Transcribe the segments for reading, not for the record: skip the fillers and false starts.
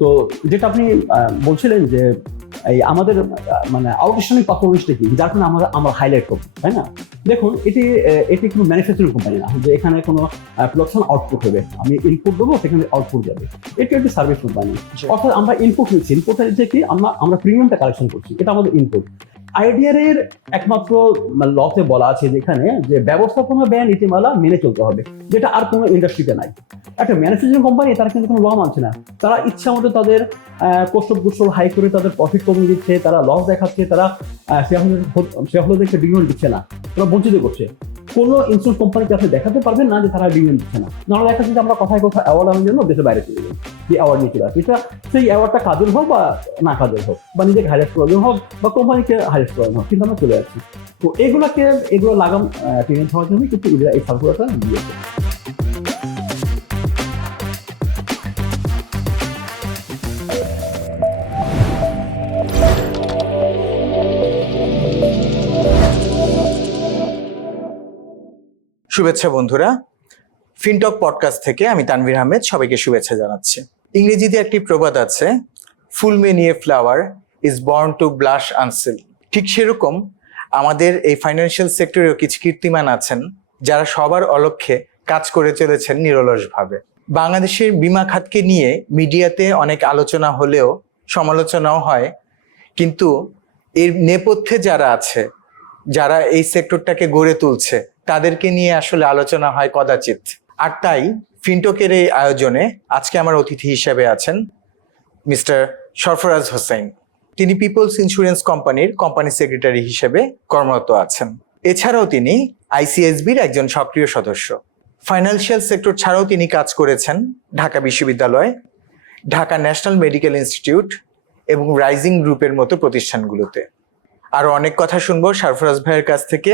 তো যেটা আপনি বলছিলেন যে এই আমাদের মানে আউটস্ট্যান্ডিং পারফরমেন্সটা কি, যার কারণে আমরা আমরা হাইলাইট করবো, তাই না? দেখুন, এটি কোনো ম্যানুফ্যাকচারিং কোম্পানি না যে এখানে কোনো প্রোডাকশন আউটপুট হবে, আমি ইনপুট দেবো সেখানে আউটপুট যাবে। এটি একটি সার্ভিস কোম্পানি। অর্থাৎ আমরা ইনপুট নিচ্ছি, ইনপুটের যে কি আমরা প্রিমিয়ামটা কালেকশন করছি, এটা আমাদের ইনপুট। আইডিআর একমাত্র লতে বলা আছে যেখানে যে ব্যবস্থাপনা ব্যয় নীতিমালা মেনে চলতে হবে, যেটা আর কোনো ইন্ডাস্ট্রিতে নাই। একটা ম্যানুফ্যাকচারিং কোম্পানি তারা কিন্তু কোনো ল মানছে না, তারা ইচ্ছা মতো তাদের কষ্ট গোসল হাই করে তাদের প্রফিট কমিয়ে দিচ্ছে, তারা লস দেখাচ্ছে, তারা শেয়ারহোল্ডারদেরকে ডিভিডেন্ড দিচ্ছে না, তারা বঞ্চিত করছে। কোনো ইন্স্যুরেন্স কোম্পানিকে আপনি দেখাতে পারবেন না যে তারা ডিভিডেন্ড দিচ্ছে না। নাহলে দেখা যাচ্ছে আমরা কোথায় অ্যাওয়ার্ড আনার জন্য দেশের বাইরে চলে যাই, যে অ্যাওয়ার্ড নিয়ে চলে আসে। এটা সেই অ্যাওয়ার্ডটা কাজের হোক বা না কাজের হোক, বা নিজেকে হাইলাইট করার হোক বা কোম্পানিকে হাইলাইট করানো হোক, কিন্তু আমরা চলে যাচ্ছি। তো এগুলো লাগাম ট্রেনিং হওয়ার জন্য কিন্তু এই সার্কুলারটা দিয়েছে। শুভেচ্ছা বন্ধুরা, ফিনটক পডকাস্ট থেকে আমি তানভীর আহমেদ সবাইকে শুভেচ্ছা জানাচ্ছি। ইংরেজিতে একটি প্রবাদ আছে, full many a flower is born to blush unseen. ঠিক সেরকম আমাদের এই ফাইন্যান্সিয়াল সেক্টরেও কিছু কীর্তিমান আছেন যারা সবার অলক্ষ্যে কাজ করে চলেছেন নিরলসভাবে। বাংলাদেশের বীমা খাতকে নিয়ে মিডিয়াতে অনেক আলোচনা হলেও সমালোচনাও হয়, কিন্তু এর নেপথ্যে যারা আছে, যারা এই সেক্টরটাকে গড়ে তুলছে, তাদেরকে নিয়ে আসলে আলোচনা হয় কদাচিৎ। আর তাই ফিনটকের এই আয়োজনে আজকে আমার অতিথি হিসেবে আছেন মিস্টার সরফরাজ হোসেন। তিনি পিপলস ইন্স্যুরেন্স কোম্পানির কোম্পানি সেক্রেটারি হিসেবে কর্মরত আছেন। এছাড়াও তিনি আইসিএসবির একজন সক্রিয় সদস্য। ফাইন্যান্সিয়াল সেক্টর ছাড়াও তিনি কাজ করেছেন ঢাকা বিশ্ববিদ্যালয়, ঢাকা ন্যাশনাল মেডিকেল ইনস্টিটিউট এবং রাইজিং গ্রুপের মতো প্রতিষ্ঠানগুলোতে। আরো অনেক কথা শুনবো সরফরাজ ভাইয়ের কাছ থেকে,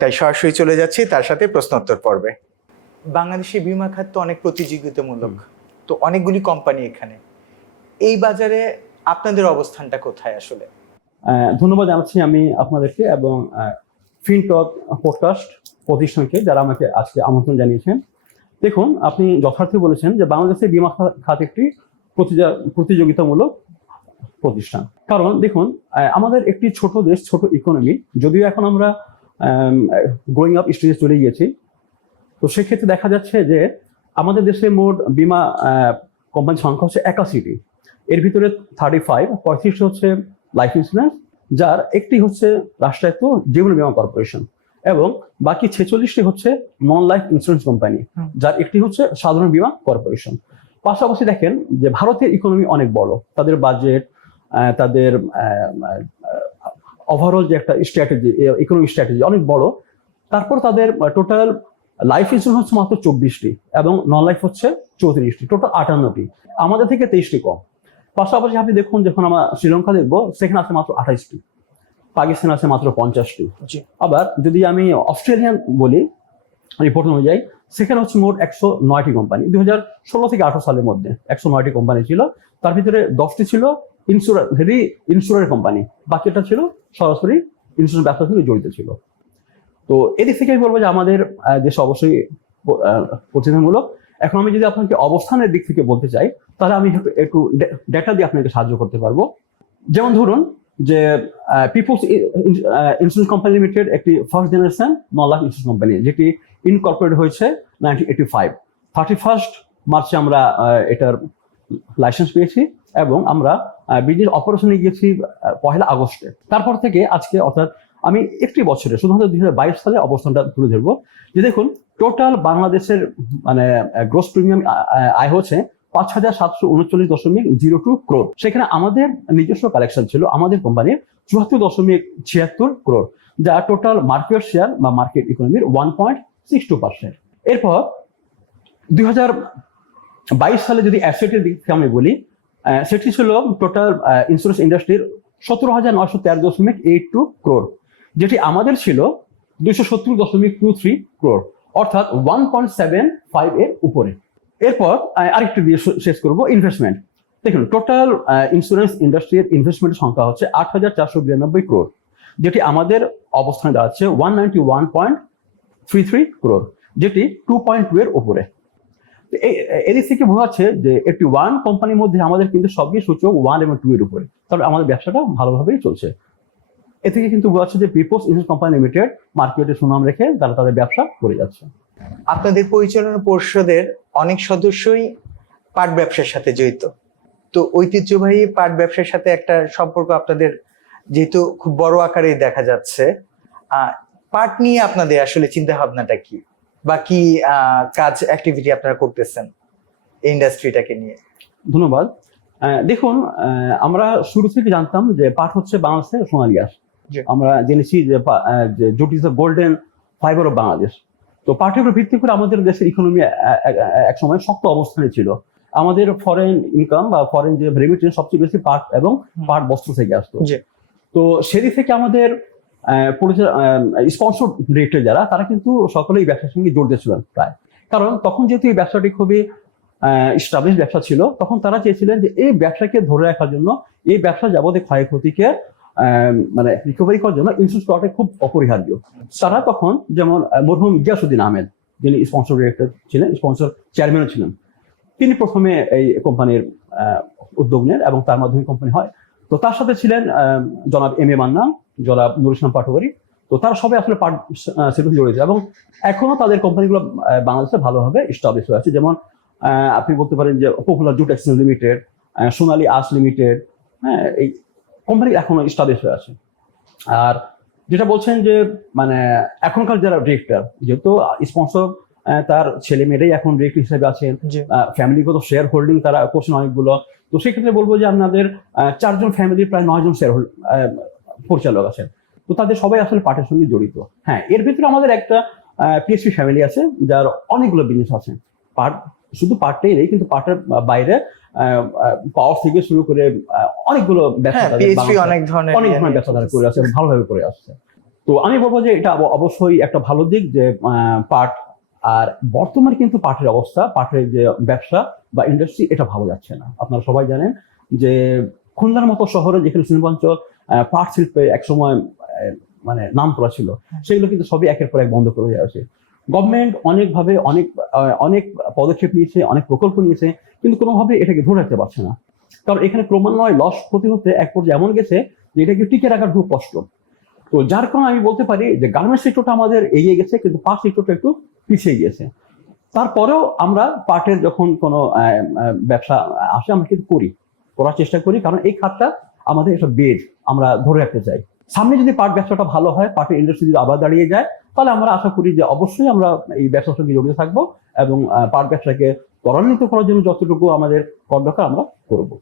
তাই সরাসরি চলে যাচ্ছি তার সাথে প্রশ্নোত্তর পর্বে। বাংলাদেশের বীমা খাত তো অনেক প্রতিযোগিতামূলক, তো অনেকগুলি কোম্পানি এখানে, এই বাজারে আপনাদের অবস্থানটা কোথায় আসলে? ধন্যবাদ জানাচ্ছি আমি আপনাদেরকে এবং ফিনটক পডকাস্ট প্রতিষ্ঠানকে যারা আমাকে আজকে আমন্ত্রণ জানিয়েছেন। দেখুন, আপনি যথার্থ বলেছেন যে বাংলাদেশের বীমা খাত একটি প্রতিযোগিতামূলক প্রতিষ্ঠান। কারণ দেখুন, আমাদের একটি ছোট দেশ, ছোট ইকোনমি, যদিও এখন আমরা গ্রোয়িং আপ স্টেজে চলে গিয়েছি। তো সেক্ষেত্রে দেখা যাচ্ছে যে আমাদের দেশে মোট বীমা কোম্পানির সংখ্যা হচ্ছে 81টি। এর ভিতরে 35 হচ্ছে লাইফ ইন্স্যুরেন্স, যার একটি হচ্ছে রাষ্ট্রায়ত্ত জীবন বীমা কর্পোরেশন, এবং বাকি 46টি হচ্ছে নন লাইফ ইন্স্যুরেন্স কোম্পানি, যার একটি হচ্ছে সাধারণ বীমা কর্পোরেশন। পাশাপাশি দেখেন যে ভারতের ইকোনমি অনেক বড়, তাদের বাজেট, তাদের ওভারঅল যে একটা স্ট্র্যাটেজি, ইকোনমিক স্ট্র্যাটেজি অনেক বড়। তারপর তাদের টোটাল লাইফ ইন্স্যুরেন্স হচ্ছে মাত্র 24টি এবং নন লাইফ হচ্ছে 34টি, টোটাল 58টি, আমাদের থেকে 23টি কম। পাশাপাশি আপনি দেখুন, যখন আমরা শ্রীলঙ্কা দেখবো সেখানে আছে মাত্র 28টি, পাকিস্তান আছে মাত্র 50টি। আবার যদি আমি অস্ট্রেলিয়ান বলি, রিপোর্ট অনুযায়ী সেখানে হচ্ছে মোট 109টি কোম্পানি। 2016 থেকে 18 সালের মধ্যে 109টি কোম্পানি ছিল, তার ভিতরে 10টি ছিল ইন্স্যুরেন্স কোম্পানি, বাকিটা ছিল সরাসরি ইন্স্যুরেন্স ব্যবসার সঙ্গে জড়িত ছিল। তো এদিক থেকে আমি বলবো যে আমাদের দেশ অবশ্যই প্রতিযোগিতামূলক। এখন আমি যদি আপনাকে অবস্থানের দিক থেকে বলতে চাই, তাহলে আমি একটু ডেটা দিয়ে আপনাকে সাহায্য করতে পারবো। যেমন ধরুন যে পিপলস ইন্স্যুরেন্স কোম্পানি লিমিটেড একটি first generation non life insurance company, যেটি ইনকর্পোরেট হয়েছে 1985। 31 মার্চে আমরা এটার লাইসেন্স পেয়েছি এবং আমরা বিজনেস অপারেশনে গিয়েছি 1 আগস্টে। তারপর থেকে আজকে, অর্থাৎ আমি একটি বছরে শুধুমাত্র 2022 সালে অবস্থানটা তুলে ধরবো। যে দেখুন, টোটাল বাংলাদেশের মানে গ্রোস প্রিমিয়াম আয় হচ্ছে 5,739.02 ক্রোড়। সেখানে আমাদের নিজস্ব কালেকশন ছিল আমাদের কোম্পানির 74.76 ক্রোড়, যা টোটাল মার্কেট শেয়ার বা মার্কেট ইকোনমির 1.62%। এরপর 2022 সালে যদি অ্যাসেটের দিক থেকে আমি বলি, সেটি ছিল টোটাল ইন্স্যুরেন্স ইন্ডাস্ট্রির 17,983.82 ক্রোড়, যেটি আমাদের ছিল 270.23 ক্রোড়, অর্থাৎ 1.75 এর উপরে। এরপর আরেকটু দিয়ে শেষ করবো, ইনভেস্টমেন্ট। দেখুন, টোটাল ইন্স্যুরেন্স ইন্ডাস্ট্রির ইনভেস্টমেন্টের সংখ্যা হচ্ছে 8,492 ক্রোড়, যেটি আমাদের অবস্থানে দাঁড়াচ্ছে 191.33 ক্রোড়, যেটি 2.2 এর উপরে। এদিক থেকে বোঝাচ্ছে যে একটি ওয়ান কোম্পানির মধ্যে আমাদের কিন্তু সবই সূচক 1 এবং 2 এর উপরে, তবে আমাদের ব্যবসাটা ভালোভাবেই চলছে। এ থেকে কিন্তু বোঝাচ্ছে যে পিপলস ইন্স্যুরেন্স কোম্পানি লিমিটেড মার্কেটে সুনাম রেখে তারা তাদের ব্যবসা করে যাচ্ছে। আপনাদের পরিচালনা পরিষদের অনেক সদস্যই পাট ব্যবসার সাথে জড়িত, তো ঐতিহ্যবাহী পাট ব্যবসার সাথে একটা সম্পর্ক আপনাদের যেহেতু খুব বড় আকারে দেখা যাচ্ছে, পাট নিয়ে আপনাদের আসলে চিন্তা ভাবনাটা কি, বা কি কাজ অ্যাক্টিভিটি আপনারা করতেছেন এই ইন্ডাস্ট্রিটাকে নিয়ে? ধন্যবাদ। দেখুন, আমরা শুরু থেকে জানতাম যে পাট হচ্ছে বাংলাদেশের সোনালী আঁশ। জি। আমরা জেনেছি যে jute is the golden fibre of Bangladesh. তো পাটের উপর ভিত্তি করে আমাদের দেশের ইকোনমি এক সময় শক্ত অবস্থানে ছিল। আমাদের ফরেন ইনকাম বা ফরেন যে রেমিটেন্স সবচেয়ে বেশি পাট এবং পাট বস্ত্র থেকে আসতো। তো সেদিক থেকে আমাদের স্পন্সর ডিরেক্টর যারা, তারা কিন্তু সকলেই ব্যবসার সঙ্গে জড়িত ছিলেন প্রায়। কারণ তখন যেহেতু এই ব্যবসাটি খুবই এস্টাবলিশ ব্যবসা ছিল, তখন তারা চেয়েছিলেন যে এই ব্যবসাকে ধরে রাখার জন্য, এই ব্যবসা যাবতীয় ক্ষয়ক্ষতিকে মানে রিকভারি করার জন্য ইন্স্যুরেন্স করাটা খুব অপরিহার্য। তারা তখন যেমন মরহুম গিয়াসউদ্দিন আহমেদ, যিনি স্পন্সর ডিরেক্টর ছিলেন, স্পন্সর চেয়ারম্যানও ছিলেন, তিনি প্রথমে এই কোম্পানির উদ্যোগ নেন এবং তার মাধ্যমে কোম্পানি হয়। তো তার সাথে ছিলেন জনাব এম এ মান্না, জনাব নুরুল ইসলাম পাটোয়ারি। তো তারা সবাই আসলে পাট সেক্টরে জড়িত এবং এখনো তাদের কোম্পানিগুলো বাংলাদেশে ভালোভাবে এস্টাবলিশ হয়ে আছে। যেমন আপনি বলতে পারেন যে পপুলার জুট এক্সচেঞ্জ লিমিটেড, সোনালী আঁশ লিমিটেড, হ্যাঁ, এই কোম্পানি এখনো এস্টাবলিশ হয়ে আছে। আর যেটা বলছেন যে মানে এখনকার যারা ডিরেক্টর, যেহেতু স্পন্সর তার ছেলে মেয়েরাই এখন ডিরেক্টর হিসেবে আছেন, ফ্যামিলিগত শেয়ার হোল্ডিং তারা করছেন অনেকগুলো। তো সেক্ষেত্রে বলবো যে আপনাদের 4 জন ফ্যামিলির প্রায় 9 জন শেয়ার পরিচালক আছেন। তো তাদের সবাই আসলে পাটের সঙ্গে জড়িত। হ্যাঁ, এর ভিতরে আমাদের একটা পিএসপি ফ্যামিলি আছে, যার অনেকগুলো বিজনেস আছে। পাট, শুধু পাটটাই নেই, কিন্তু পাটের বাইরে পাওয়ার থেকে শুরু করে অনেকগুলো ব্যবসা, অনেক ধরনের ব্যবসা তারা করে আছে, ভালোভাবে করে আসছে। তো আমি বলবো যে এটা অবশ্যই একটা ভালো দিক যে পাট, আর বর্তমানে কিন্তু পাটের অবস্থা, পাটের যে ব্যবসা বা ইন্ডাস্ট্রি, এটা ভালো যাচ্ছে না। আপনারা সবাই জানেন যে খুলনার মতো শহরে, যেখানে শিল্পাঞ্চল পাট শিল্পে একসময় মানে নাম করা ছিল, সেগুলো কিন্তু সবই একের পর এক বন্ধ করে দেওয়া হয়েছে। গভর্নমেন্ট অনেকভাবে অনেক পদক্ষেপ নিয়েছে, অনেক প্রকল্প নিয়েছে, কিন্তু কোনোভাবে এটাকে ধরে রাখতে পারছে না। কারণ এখানে ক্রমান্বয়ে লস ক্ষতি হতে এক পর্যায়ে এমন গেছে যে এটাকে টিকে রাখার খুব কষ্ট। তো যার কারণে আমি বলতে পারি যে গার্মেন্টস সেক্টরটা আমাদের এগিয়ে গেছে, কিন্তু পাট সেক্টরটা একটু পিছিয়ে গিয়েছে। তারপরেও আমরা পাটের যখন কোনো ব্যবসা আসে, আমরা কিন্তু করার চেষ্টা করি, কারণ এই খাতটা আমাদের একটা বেজ, আমরা ধরে রাখতে চাই। সামনে যদি পাট ব্যবসাটা ভালো হয়, পাটের ইন্ডাস্ট্রি যদি আবার দাঁড়িয়ে যায়, তাহলে আমরা আশা করি যে অবশ্যই আমরা এই ব্যবসার সঙ্গে জড়িত থাকবো এবং পাট ব্যবসাকে ত্বরান্বিত করার জন্য যতটুকু আমাদের কর দরকার আমরা করবো।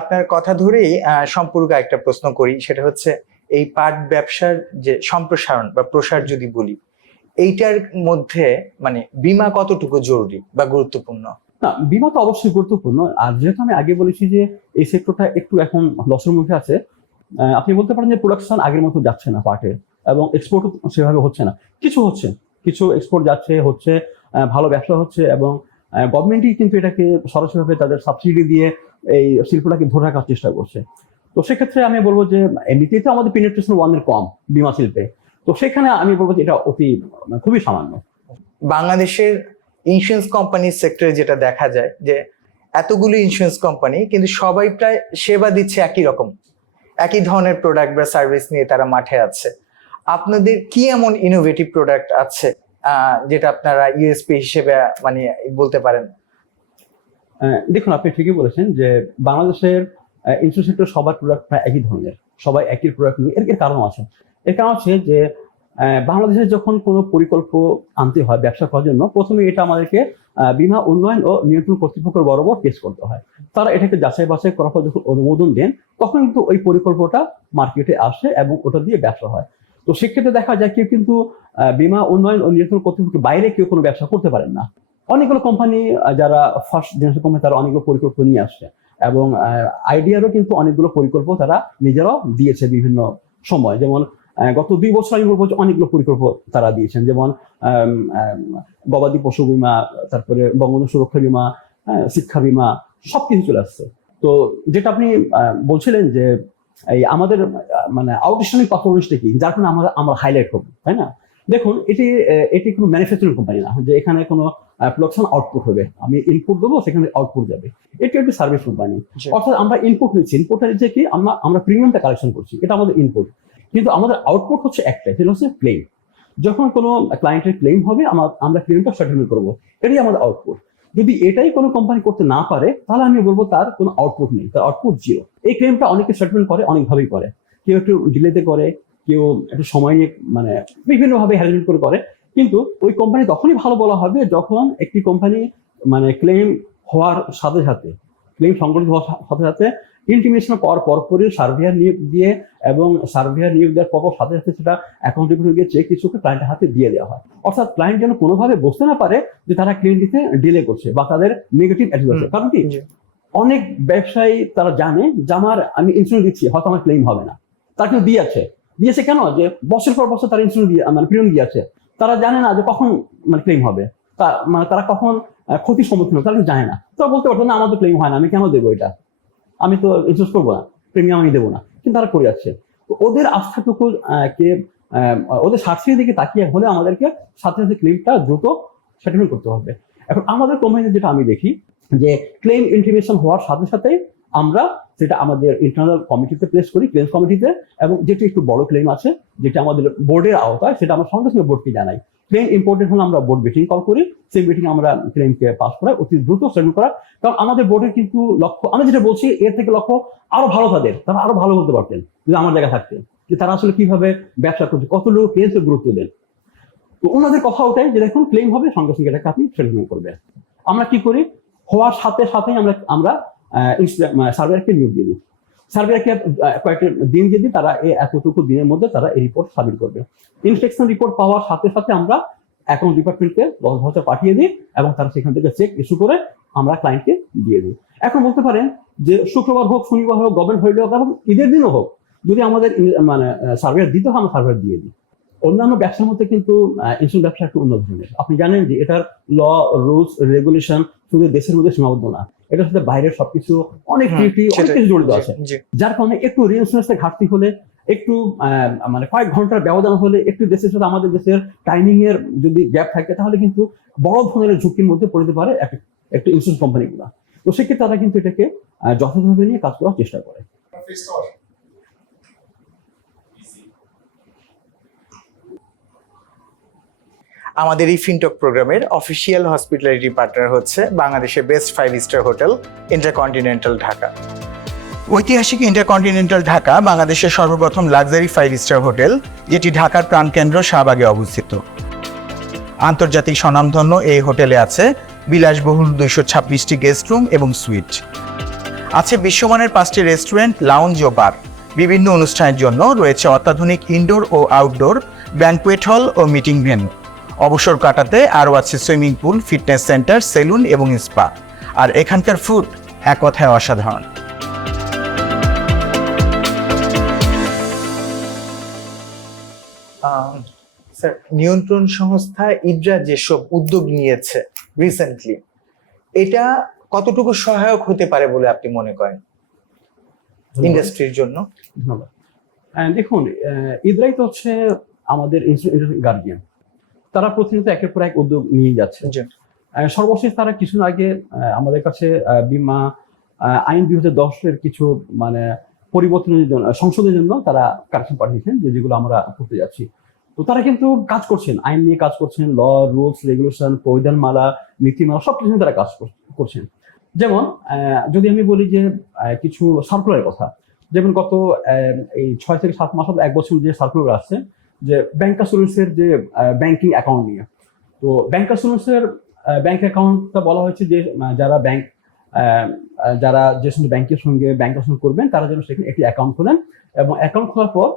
আপনার কথা ধরেই সম্পর্ক একটা প্রশ্ন করি, সেটা হচ্ছে এই পাট ব্যবসার যে সম্প্রসারণ বা প্রসার যদি বলি, এইটার মধ্যে মানে বীমা কতটুকু জরুরি বা গুরুত্বপূর্ণ? না, বীমা তো অবশ্যই গুরুত্বপূর্ণ। আর যেহেতু আমি আগে বলেছি যে এই সেক্টরটা একটু এখন লসের মুখে আছে, আপনি বলতে পারেন যে প্রোডাকশন আগের মতো যাচ্ছে না পাটের, এবং এক্সপোর্টও সেভাবে হচ্ছে না। কিছু এক্সপোর্ট যাচ্ছে, হচ্ছে, ভালো ব্যবসা হচ্ছে, এবং গভর্নমেন্টই কিন্তু এটাকে সরাসরিভাবে তাদের সাবসিডি দিয়ে এই শিল্পটাকে ধরে রাখার চেষ্টা করছে। তো সেক্ষেত্রে আমি বলবো যে এমনিতেই তো আমাদের পেনিট্রেশন 1 কম বীমা শিল্পে, তো সেখানে আমি বলবো যে এটা খুবই সামান্য। বাংলাদেশের ইন্স্যুরেন্স কোম্পানির সেক্টরে যেটা দেখা যায় যে এতগুলো ইন্স্যুরেন্স কোম্পানি, কিন্তু সবাই প্রায় সেবা দিচ্ছে একই রকম, একই ধরনের প্রোডাক্ট বা সার্ভিস নিয়ে তারা মাঠে আছে। আপনাদের কি এমন ইনোভেটিভ প্রোডাক্ট আছে যেটা আপনারা ইউএসপি হিসেবে মানে বলতে পারেন? দেখুন, আপনি ঠিকই বলেছেন যে বাংলাদেশের ইন্স্যুরেন্স সেক্টর সবার প্রোডাক্ট প্রায় একই ধরনের, সবাই একই প্রোডাক্ট নিয়ে। এর কারণ আছে। এর কারণ হচ্ছে যে বাংলাদেশে যখন কোনো পরিকল্প আনতে হয় ব্যবসা করার জন্য, প্রথমে এটা আমাদেরকে বীমা উন্নয়ন ও নিয়ন্ত্রণ কর্তৃপক্ষের বরাবর পেশ করতে হয়। তারা এটাকে যাচাই বাছাই করার পর যখন অনুমোদন দেন, তখন কিন্তু ওই পরিকল্পটা মার্কেটে আসে এবং ওটা দিয়ে ব্যবসা হয়। তো সেক্ষেত্রে দেখা যায় কেউ কিন্তু বীমা উন্নয়ন ও নিয়ন্ত্রণ কর্তৃপক্ষের বাইরে কেউ কোনো ব্যবসা করতে পারেন না। অনেকগুলো কোম্পানি, যারা ফার্স্ট জেনারেশন কোম্পানি, তারা অনেকগুলো পরিকল্প নিয়ে আসছে, এবং আইডিয়ারও কিন্তু অনেকগুলো পরিকল্প তারা নিজেরাও দিয়েছে বিভিন্ন সময়। যেমন গত 2 বছর আমি বলবো যে অনেকগুলো পরিকল্প তারা দিয়েছেন, যেমন গবাদি পশু বীমা, তারপরে বঙ্গবন্ধু সুরক্ষা বীমা, শিক্ষা বীমা, সবকিছু চলে আসছে। তো যেটা আপনি বলছিলেন যে এই আমাদের মানে আউটস্ট্যান্ডিং পারফরমেন্সটা কি, যার কারণে আমরা হাইলাইট করবো, তাই না? দেখুন, এটি কোনো ম্যানুফ্যাকচারিং কোম্পানি না যে এখানে কোনো প্রোডাকশন আউটপুট হবে, আমি ইনপুট দেবো, সেখানে আউটপুট যাবে। এটা একটি সার্ভিস কোম্পানি। জি। অর্থাৎ আমরা ইনপুট নিচ্ছি, ইনপুটটা হচ্ছে কি, আমরা প্রিমিয়ামটা কালেকশন করছি, এটা আমাদের ইনপুট। কিন্তু আমাদের আউটপুট হচ্ছে একটাই, সেটা হচ্ছে ক্লেম। যখন কোনো ক্লায়েন্টের ক্লেম হবে, আমরা ক্লেমটা সেটেলমেন্ট করবো, এটাই আমাদের আউটপুট। যদি এটাই কোনো কোম্পানি করতে না পারে, তাহলে আমি বলবো তার কোনো আউটপুট নেই, তার আউটপুট জিরো। এই ক্লেমটা অনেকে সেটেলমেন্ট করে, অনেকভাবেই করে। কেউ একটু ডিলেতে করে, কেউ একটু সময় নিয়ে, মানে বিভিন্নভাবে হ্যান্ডেল করে। কিন্তু ওই কোম্পানি তখনই ভালো বলা হবে যখন একটি কোম্পানি মানে ক্লেম হওয়ার সাথে সাথে, ক্লেম সংগঠিত হওয়ার সাথে সাথে ইন্টিমেশন পাওয়ার পরপরই সার্ভেয়ার নিয়োগ দিয়ে, এবং সার্ভেয়ার নিয়োগ দেওয়ার পর সাথে সাথে সেটা অ্যাকাউন্টে গিয়ে চেক কিছুকে ক্লায়েন্টের হাতে দিয়ে দেওয়া হয়। অর্থাৎ ক্লায়েন্ট যেন কোনোভাবে বুঝতে না পারে যে তারা ক্লেম দিতে ডিলে করছে বা তাদের নেগেটিভ অ্যাটিটিউড আছে। কারণ কি, অনেক ব্যবসায়ী তারা জানে যে আমি ইন্স্যুরেন্স দিচ্ছি, হয়তো আমার ক্লেম হবে না, তারা কিন্তু দিয়েছে কেন, যে বছর পর বছর তারা ইন্স্যুরেন্স দিয়ে মানে প্রিমিয়াম দিয়েছে। তারা জানে না যে কখন মানে ক্লেম হবে, মানে তারা কখন ক্ষতির সম্মুখীন হবে, তারা কিন্তু জানে না। তারা বলতে পারতো না, আমার তো ক্লেম হয় না, আমি কেন দেবো এটা, আমি তো ইন্স্যুরেন্স করবো না, প্রিমিয়াম আমি দেবো না, কিন্তু তারা করে যাচ্ছে। তো ওদের আস্থাটুকু ওদের স্বার্থের দিকে তাকিয়ে হলে আমাদেরকে সাথে সাথে ক্লেমটা দ্রুত সেটেলমেন্ট করতে হবে। এখন আমাদের কোম্পানিতে যেটা আমি দেখি, যে ক্লেম ইন্টিমেশন হওয়ার সাথে সাথে আমরা সেটা আমাদের ইন্টারনাল কমিটিতে প্লেস করি, ক্লেমস কমিটিতে, এবং যেটি একটু বড় ক্লেম আছে, যেটা আমাদের বোর্ডের আওতায়, সেটা আমরা সঙ্গে সঙ্গে বোর্ডকে জানাই। ক্লেম ইম্পর্টেন্ট হলে আমরা বোর্ড মিটিং কল করি, সেই মিটিং আমরা ক্লেমকে পাস করাই, অতি দ্রুত সেটেল করা। কারণ আমাদের বোর্ডের কিন্তু লক্ষ্য, আমি যেটা বলছি এর থেকে লক্ষ্য আরো ভালো, তারা আরো ভালো বলতে পারতেন যদি আমার জায়গা থাকতেন, যে তারা আসলে কিভাবে ব্যবসা করছে, কত লোক ক্লেমসে গুরুত্ব দেন। তো ওনাদের কথা ওটাই যে দেখুন ক্লেম হবে, সঙ্গে সঙ্গে এটাকে আপনি সেটেলমেন্ট করবেন। আমরা কি করি, হওয়ার সাথে সাথেই আমরা সার্ভেয়ারকে নিয়োগ দিয়ে দিই। সার্ভেয়ারকে কয়েকটা দিন দিয়ে দিই, তারা এতটুকু দিনের মধ্যে তারা এই রিপোর্ট সাবমিট করবে। ইনস্পেকশন রিপোর্ট পাওয়ার সাথে সাথে আমরা অ্যাকাউন্ট ডিপার্টমেন্টকে 10 ভাউচার পাঠিয়ে দিই, এবং তারা সেখান থেকে চেক ইস্যু করে আমরা ক্লায়েন্টকে দিয়ে দিই। এখন বলতে পারেন যে শুক্রবার হোক, শনিবার হোক, গভর্নমেন্ট হলিডে হোক, এবং ঈদের দিনও হোক, যদি আমাদের মানে সার্ভেয়ার দিতে হয়, আমরা সার্ভেয়ার দিয়ে দিই। অন্যান্য ব্যবসার মধ্যে কিন্তু ইন্স্যুরেন্স ব্যবসা একটু অন্য ধরনের। আপনি জানেন যে এটার রুলস রেগুলেশন শুধু দেশের মধ্যে সীমাবদ্ধ না, এটার সাথে বাইরের সবকিছু অনেক ট্রিটি, অনেক কিছু জড়িত আছে। যার কারণে একটু রিইন্স্যুরেন্সের ঘাটতি হলে, একটু মানে কয়েক ঘন্টার ব্যবধান হলে, একটু দেশের সাথে আমাদের দেশের টাইমিং এর যদি গ্যাপ থাকে, তাহলে কিন্তু বড় ধরনের ঝুঁকির মধ্যে পড়তে পারে একটা ইন্স্যুরেন্স কোম্পানিগুলো। তো সেক্ষেত্রে তারা কিন্তু এটাকে যথাযথভাবে নিয়ে কাজ করার চেষ্টা করে। আমাদের এই ফিনটক প্রোগ্রামের অফিসিয়াল হসপিটালিটি পার্টনার হচ্ছে বাংলাদেশের best 5 star hotel intercontinental Dhaka. ঐতিহাসিক ইন্টারকন্টিনেন্টাল ঢাকা বাংলাদেশের সর্বপ্রথম লাক্সারি 5 স্টার হোটেল, যেটি ঢাকার প্রাণকেন্দ্র শাহবাগে অবস্থিত। আন্তর্জাতিক স্বনামধন্য এই হোটেলে আছে বিলাসবহুল 226টি গেস্ট রুম এবং সুইট, আছে বিশ্বমানের 5টি রেস্টুরেন্ট, লাউঞ্জ ও বার। বিভিন্ন অনুষ্ঠানের জন্য রয়েছে অত্যাধুনিক ইনডোর ও আউটডোর ব্যাংকুয়েট হল ও মিটিং ভেন্যু। অবসর কাটাতে আরও আছে swimming pool, fitness centre, salon এবং স্পা। আর এখানকার ফুড এক কথায় অসাধারণ। স্যার, নিয়ন্ত্রণ সংস্থা ইডরা যেসব উদ্যোগ নিয়েছে রিসেন্টলি, এটা কতটুকু সহায়ক হতে পারে বলে আপনি মনে করেন ইন্ডাস্ট্রির জন্য? ধন্যবাদ। দেখুন, ইদরাই তো হচ্ছে আমাদের ইন্স্যুরেন্স গার্ডিয়ান। তারা প্রতিনিয়ত একের পর এক উদ্যোগ নিয়ে যাচ্ছে। সর্বশেষ তারা কিছুদিন আগে আমাদের কাছে বীমা আইন 2010-এর কিছু মানে পরিবর্তনের জন্য, সংশোধনের জন্য তারা কারেকশন পাঠিয়েছেন, যেগুলো আমরা করতে যাচ্ছি। তো তারা কিন্তু কাজ করছেন, আইন নিয়ে কাজ করছেন, ল, রুলস, রেগুলেশন, প্রবিধানমালা, নীতিমালা, সবকিছু নিয়ে তারা কাজ করছেন। যেমন যদি আমি বলি যে কিছু সার্কুলারের কথা, যেমন গত এই 6 থেকে 7 মাস, 1 বছর যে সার্কুলার আসছে, যে ব্যাংকারসুরেন্সের যে ব্যাংকিং অ্যাকাউন্ট নিয়ে। তো ব্যাংকারসুরেন্সের ব্যাংক অ্যাকাউন্টটা বলা হয়েছে যে যারা যে সমস্ত ব্যাংকের সঙ্গে ব্যাংকারসুরেন্স করবেন, তারা যেন সেখানে একটি অ্যাকাউন্ট খোলেন, এবং অ্যাকাউন্ট খোলার পর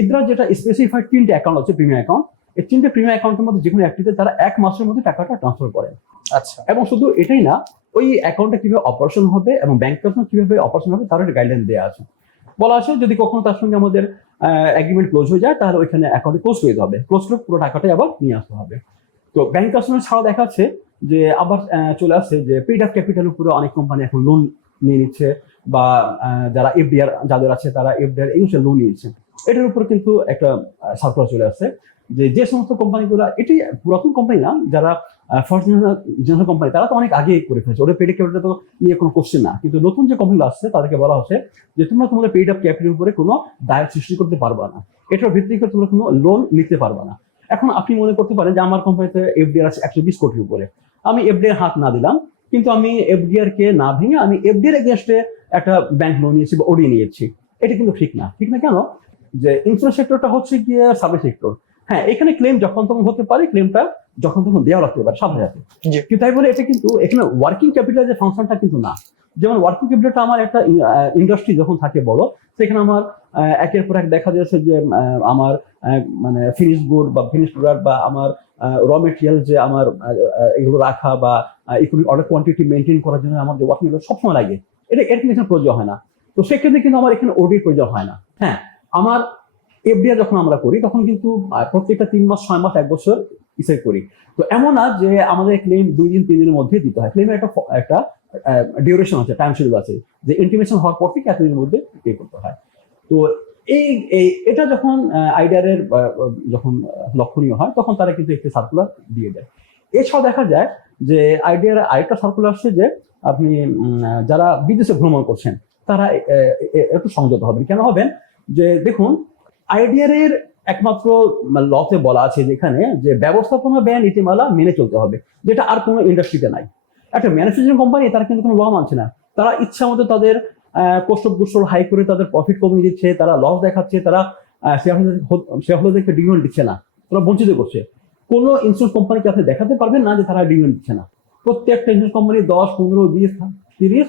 ইদরা যেটা স্পেসিফাইড 3টে অ্যাকাউন্ট আছে, প্রিমিয়াম অ্যাকাউন্ট, এই 3টে প্রিমিয়াম অ্যাকাউন্টের মধ্যে যে কোনো একটিতে তারা 1 মাসের মধ্যে টাকাটা ট্রান্সফার করেন। আচ্ছা। এবং শুধু এটাই না, ওই অ্যাকাউন্টে কিভাবে অপারেশন হবে এবং ব্যাংক ট্রান্সফার কিভাবে অপারেশন হবে তার একটা গাইডলাইন দেওয়া আছে। বলা আছে যদি কখনো তার সঙ্গে আমাদের এগ্রিমেন্ট ক্লোজ হয়ে যায়, তাহলে ওইখানে অ্যাকাউন্টে ক্লোজ করে দিতে হবে, ক্লোজ করে পুরো টাকাটাই আবার নিয়ে আসতে হবে। তো ব্যাংক ট্রান্সফার ছাড়া দেখাচ্ছে যে আবার চলে আসছে যে পেইড আপ ক্যাপিটালের উপরে অনেক কোম্পানি এখন লোন নিয়ে নিচ্ছে, বা যারা এফডিআর যাদের আছে তারা এফডিআর এই লোন নিয়েছে। এটার উপর কিন্তু একটা সার্কুলার চলে আসছে যে সমস্ত কোম্পানিগুলো, এটি পুরাতন কোম্পানি না, যারা ফার্স্ট জেনারেল কোম্পানি, তারা তো অনেক আগে করে ফেলেছে, ওদের পেড ক্যাপিটাল তো নিয়ে কোনো কোশ্চেন না। কিন্তু নতুন যে কোম্পানিগুলো আসছে তাদেরকে বলা হচ্ছে যে তোমরা তোমাদের পেড আপ ক্যাপিটাল উপরে কোনো দায় সৃষ্টি করতে পারবা না, এটার ভিত্তি করে তোমরা কোনো লোন নিতে পারবা না। এখন আপনি মনে করতে পারেন যে আমার কোম্পানিতে এফডিআর আছে 120 কোটির উপরে, আমি এফডিআর হাত না দিলাম, কিন্তু আমি এফডিআর কে না ভেঙে আমি এফডিআর এগেনস্টে একটা ব্যাংক লোন নিয়েছি বা ওডি নিয়েছি, এটা কিন্তু ঠিক না। ঠিক না কেন? যে ইন্স্যুরেন্স সেক্টরটা হচ্ছে গিয়ে সার্ভিস সেক্টর। হ্যাঁ, এখানে ক্লেম যখন তখন হতে পারে, ক্লেমটা যখন তখন দেওয়া লাগতে পারে সাথে সাথে, কিন্তু তাই বলে এটা কিন্তু এখানে ওয়ার্কিং ক্যাপিটাল যে ফাংশনটা কিন্তু না। যেমন ওয়ার্কিং ক্যাপিটালটা আমার একটা ইন্ডাস্ট্রি যখন থাকে বড়, সেখানে আমার একের পর এক দেখা যাচ্ছে যে আমার মানে ফিনিশ গুড বা ফিনিশ প্রোডাক্ট বা আমার র মেটেরিয়াল যে আমার এগুলো রাখা বা ইকোনমিক অর্ডার কোয়ান্টিটি মেনটেন করার জন্য আমার যে ওয়ার্কিং সবসময় লাগে, এটা এর কিন্তু এখানে প্রয়োজন হয় না। তো সেক্ষেত্রে কিন্তু আমার এখানে ওডির প্রয়োজন হয় না। হ্যাঁ, আমার এফডিআর যখন আমরা করি তখন কিন্তু প্রত্যেকটা 3 মাস 6 মাস 1 বছর ইসে করি। তো এমন না যে আমাদের ক্লেম 2 দিন 3 দিনের মধ্যে দিতে হয়, ক্লেমের একটা ডিউরেশন আছে, টাইম শিডিউল আছে, যে ইন্টিমেশন হওয়ার পর থেকে এতদিনের মধ্যে পে করতে হয়। তো এটা যখন আইডিআরের যখন লক্ষণীয় হয় তখন তারা কিন্তু একটি সার্কুলার দিয়ে দেয়। এছাড়াও দেখা যায় যে আইডিআর আরেকটা সার্কুলার আসছে যে আপনি যারা বিদেশে ভ্রমণ করছেন তারা একটু সংযত হবেন। কেন হবেন? যে দেখুন, আইডিআর এর একমাত্র লতে বলা আছে যেখানে যে ব্যবস্থাপনা ব্যয় নীতিমালা মেনে চলতে হবে, যেটা আর কোনো ইন্ডাস্ট্রিতে নাই। একটা ম্যানুফ্যাকচারিং কোম্পানি তারা কিন্তু কোনো ল মানছে না, তারা ইচ্ছা মতো তাদের কোস্ট অফ গুডস হাই করে তাদের প্রফিট কমিয়ে দিচ্ছে, তারা লস দেখাচ্ছে, তারা শেয়ার হোল্ডারদেরকে ডিভিডেন্ড দিচ্ছে না, তারা বঞ্চিত করছে। কোনো ইন্স্যুরেন্স কোম্পানিকে আপনি দেখাতে পারবেন না যে তারা ডিভিডেন্ড দিচ্ছে না। প্রত্যেকটা ইন্স্যুরেন্স কোম্পানি 10, 15, 20, 30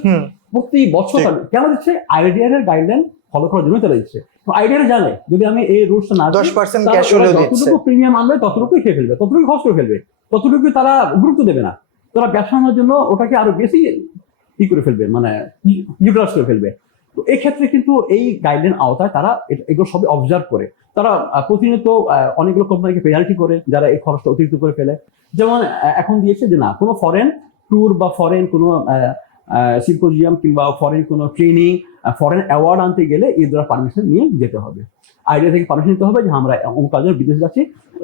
প্রতি বছর কেন দিচ্ছে? আইডিআর এর গাইডলাইন ফলো করার জন্য তারা দিচ্ছে। তো আইডিআর জানে যদি আমি এই রুলসটা না 10% ক্যাশ হলেও দিচ্ছে, যতটুকু প্রিমিয়াম আনবে ততটুকুই খেয়ে ফেলবে, ততটুকু খরচ করে ফেলবে, ততটুকু তারা গুরুত্ব দেবে না। তারা ব্যবসা আনার জন্য ওটাকে আরো বেশি ই করে ফেলবে, মানে ইউটিলাইজ করে ফেলবে। তো এই ক্ষেত্রে কিন্তু এই গাইডলাইন আওতায় তারা এগুলো সবই অবজার্ভ করে, তারা প্রতিনিয়ত অনেকগুলো কোম্পানিকে পেনাল্টি করে যারা এই খরচটা অতিরিক্ত করে ফেলে। যেমন এখন দিয়েছে যে না, কোনো ফরেন ট্যুর বা ফরেন কোনো সিম্পোজিয়াম কিংবা ফরেন কোনো ট্রেনিং, ফরেন অ্যাওয়ার্ড আনতে গেলে এর দ্বারা পারমিশন নিয়ে যেতে হবে। আইডিয়া থেকে পারমিশন নিতে হবে যে আমরা অমুক কাজের বিদেশে যাচ্ছি,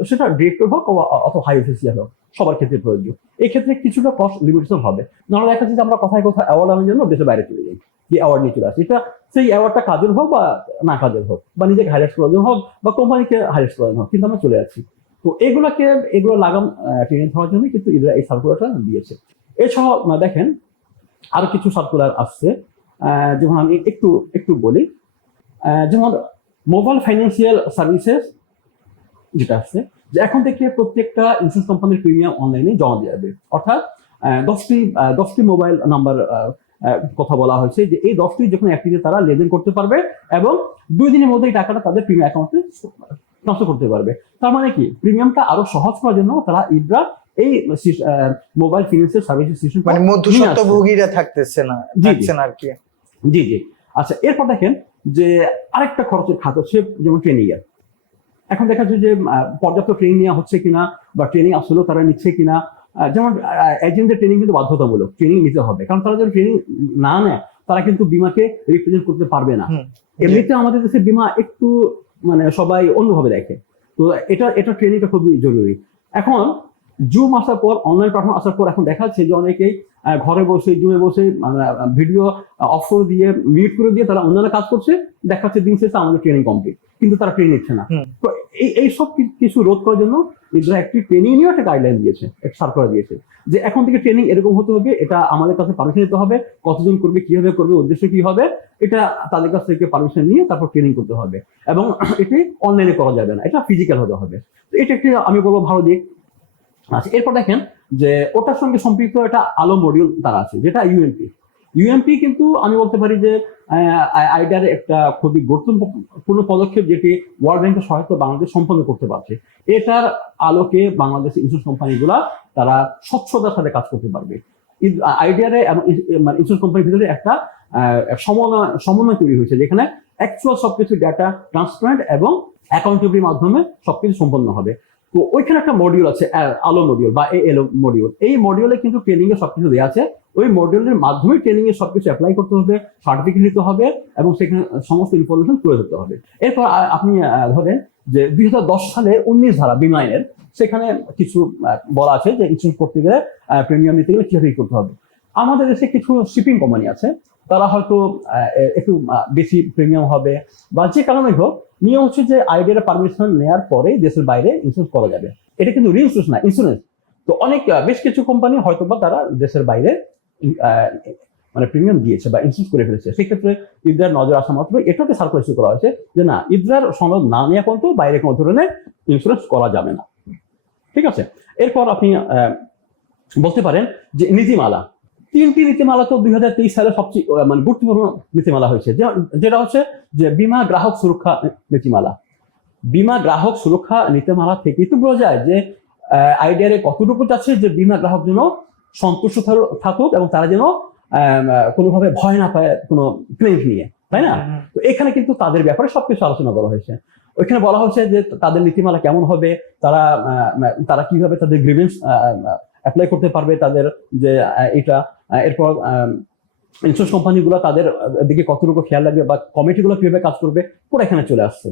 সেটা ডিরেক্টর হোক অথবা হাই অফিসিয়াল হোক, সবার ক্ষেত্রে প্রযোজ্য। এই ক্ষেত্রে কিছুটা কস্ট লিমিটেশন হবে। নাহলে দেখা যাচ্ছে যে আমরা কোথায় অ্যাওয়ার্ড আনার জন্য দেশের বাইরে চলে যাই, যে অ্যাওয়ার্ড নিয়ে চলে আসি, এটা সেই অ্যাওয়ার্ডটা কাজের হোক বা না কাজের হোক, বা নিজেকে হাইলাইট করার জন্য হোক বা কোম্পানিকে হাইলাইট করার জন্য হোক, কিন্তু আমরা চলে যাচ্ছি। তো এগুলো লাগাম টেনে ধরার জন্য কিন্তু এরা এই সার্কুলারটা দিয়েছে। এছাড়াও দেখেন আরো কিছু সার্কুলার আসছে, যেমন আমি একটু বলি। যেমন মোবাইল ফাইন্যান্সিয়াল সার্ভিসেস যেটা আসছে, যে এখন থেকে প্রত্যেকটা ইন্স্যুরেন্স কোম্পানির প্রিমিয়াম অনলাইনে জমা দেওয়া যাবে। অর্থাৎ 10টি মোবাইল নাম্বার কথা বলা হয়েছে, যে এই 10টি যখন একটিতে তারা লেনদেন করতে পারবে এবং 2 দিনের মধ্যে এই টাকাটা তাদের প্রিমিয়াম অ্যাকাউন্টে ট্রান্সফার করতে পারবে। তার মানে কি, প্রিমিয়ামটা আরো সহজ করার জন্য তারা ইডরা এই মোবাইল ফিনান্সিয়াল সার্ভিসেস সিস্টেম, মানে মধ্যস্বত্বভোগীরা থাকতেছে না আর কি। জি। আচ্ছা, এরপর দেখেন যে আরেকটা খরচের খাত হচ্ছে যেমন ট্রেনিং এর। এখন দেখা যাচ্ছে যে পর্যাপ্ত ট্রেনিং নেওয়া হচ্ছে কিনা বা ট্রেনিং আসলেও তারা নিচ্ছে কিনা। যেমন এজেন্টদের ট্রেনিং কিন্তু বাধ্যতামূলক, ট্রেনিং নিতে হবে, কারণ তারা যদি ট্রেনিং না নেয় তারা কিন্তু বিমাকে রিপ্রেজেন্ট করতে পারবে না। এমনিতে আমাদের দেশে বিমা একটু মানে সবাই অন্যভাবে দেখে, তো এটা ট্রেনিংটা খুবই জরুরি। এখন জুম আসার পর, অনলাইন প্ল্যাটফর্ম আসার পর এখন দেখা যাচ্ছে যে অনেকেই ঘরে বসে জুমে বসে ভিডিও অফ করে দিয়ে মিউট করে দিয়ে তারা অন্যান্য কাজ করছে, দেখা যাচ্ছে দিন শেষে আমাদের ট্রেনিং কমপ্লিট, কিন্তু তারা ট্রেনিং নিচ্ছে না। তো এই সব কিছু রোধ করার জন্য এরা একটি ট্রেনিং নিয়েও একটা গাইডলাইন দিয়েছে, একটা সার্কুলার দিয়েছে, যে এখন থেকে ট্রেনিং এরকম হতে হবে, এটা আমাদের কাছে পারমিশন নিতে হবে, কতজন করবে, কিভাবে করবে, উদ্দেশ্য কি হবে, এটা তাদের কাছ থেকে পারমিশন নিয়ে তারপর ট্রেনিং করতে হবে। এবং এটি অনলাইনে করা যাবে না, এটা ফিজিক্যাল হতে হবে। এটা একটি আমি বলবো ভালো দিক। আচ্ছা, এরপর দেখেন যে ওটার সঙ্গে সম্পৃক্ত একটা আলো মডিউল তারা আছে, যেটা ইউএমপি কিন্তু আমি বলতে পারি যে আইডিয়ার একটা খুবই গুরুত্বপূর্ণ পদক্ষেপ, যেটি ওয়ার্ল্ড ব্যাংকের সহায়তা বাংলাদেশ সম্পন্ন করতে পারছে। এটার আলোকে বাংলাদেশের ইন্স্যুরেন্স কোম্পানিগুলা তারা স্বচ্ছতার সাথে কাজ করতে পারবে। আইডিয়ারে এবং ইন্স্যুরেন্স কোম্পানির ভিতরে একটা সমন্বয় তৈরি হয়েছে, যেখানে অ্যাকচুয়াল সবকিছু ডাটা ট্রান্সপারেন্ট এবং অ্যাকাউন্টেবিলিটির মাধ্যমে সবকিছু সম্পন্ন হবে। তো ওইখানে একটা মডিউল আছে, আলো মডিউল বা এলো মডিউল। এই মডিউলে কিন্তু ট্রেনিং এর সবকিছু দেওয়া আছে, ওই মডিউলের মাধ্যমে ট্রেনিং এর সবকিছু অ্যাপ্লাই করতে হবে, সার্টিফিকেট নিতে হবে এবং সেখানে সমস্ত ইনফরমেশন তুলে ধরতে হবে। এরপর আপনি ধরেন যে 2010 সালে 19 ধারা বিমা আইনের সেখানে কিছু বলা আছে যে ইন্স্যুরেন্স করতে গেলে প্রিমিয়াম নিতে গেলে কিভাবে করতে হবে। আমাদের দেশে কিছু শিপিং কোম্পানি আছে, তারা হয়তো একটু বেশি প্রিমিয়াম হবে বা যে কারণে হোক, নিয়ম হচ্ছে যে আইডিয়ার পারমিশন নেওয়ার পরে দেশের বাইরে ইন্স্যুরেন্স করা যাবে। এটা কিন্তু রিইন্স্যুরেন্স না, ইন্স্যুরেন্স। তো অনেক বেশ কিছু কোম্পানি হয়তো বা তারা দেশের বাইরে মানে প্রিমিয়াম দিয়েছে বা ইন্স্যুরেন্স করে ফেলেছে। সেক্ষেত্রে ইদ্রার নজর আসা মাত্র এটাকে সার্কুলার ইস্যু করা হয়েছে যে না, ইদ্রার সনদ না নেওয়া পর্যন্ত বাইরে কোনো ধরনের ইন্স্যুরেন্স করা যাবে না। ঠিক আছে, এরপর আপনি বলতে পারেন যে নীতিমালা, 3টি নীতিমালা তো 2023 সালে সবচেয়ে মানে গুরুত্বপূর্ণ নীতিমালা হয়েছে, যেটা হচ্ছে যে বীমা গ্রাহক সুরক্ষা নীতিমালা। বীমা গ্রাহক সুরক্ষা নীতিমালা থেকেই তো বোঝা যায় যে আইডিয়ারে কতটুকু যাচ্ছে যে বীমা গ্রাহক যেন সন্তুষ্ট থাকুক এবং তারা যেন কোনোভাবে ভয় না পায় কোনো ক্লেম নিয়ে, তাই না? তো এখানে কিন্তু তাদের ব্যাপারে সবকিছু আলোচনা করা হয়েছে। ওইখানে বলা হচ্ছে যে তাদের নীতিমালা কেমন হবে, তারা কিভাবে তাদের গ্রিভেন্স অ্যাপ্লাই করতে পারবে, তাদের যে এটা। এরপর ইন্স্যুরেন্স কোম্পানিগুলো তাদের দিকে কতটুকু খেয়াল রাখবে বা কমিটিগুলো কিভাবে কাজ করবে, পুরো এখানে চলে আসছে।